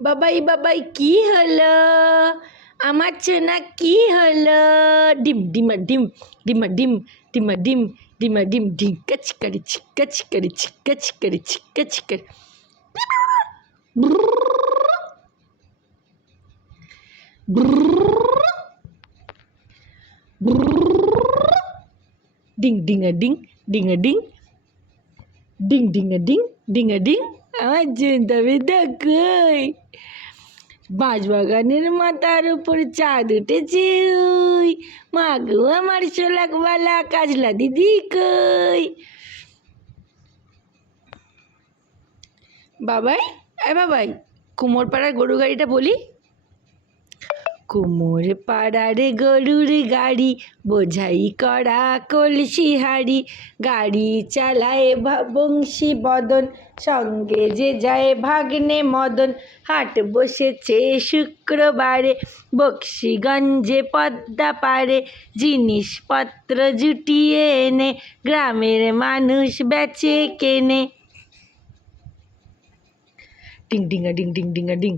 বাবাই বাবাই কি হলো আমার চেনা কি হলো ডিম ডিমা ডিম ডিমা ডিম ডিমা ডিম ডিমা ডিম ঢিঙ্কা চিকারি চিক্কা চিকারি চিক্কা চিকারি চিক্কা চিকারি ডিং ডিঙা ডিং ডিঙা ডিং ডিং ডিঙা ডিং ডিঙা ডিং আমার জেনটা বেদা কই বাঁশবাগানের মাথার উপর চাঁদ উঠেছে ওই মা গো, আমার শোলাকবালা, কাজলা দিদি কই? বাবাই, এ বাবাই কুমোর পাড়ার গরু গাড়িটা বলি? কুমোর পাড়ার গরুর গাড়ি, বোঝাই করা কলসি হাড়ি। গাড়ি চালায় বংশী বদন, সঙ্গে যে যায় ভাগ্নে মদন। হাট বসেছে শুক্রবারে, বক্সিগঞ্জে পদ্মা পারে। জিনিসপত্র জুটিয়ে এনে, গ্রামের মানুষ বেচে কেনে। ডিং ডিঙা ডিং ডিং ডিঙা ডিং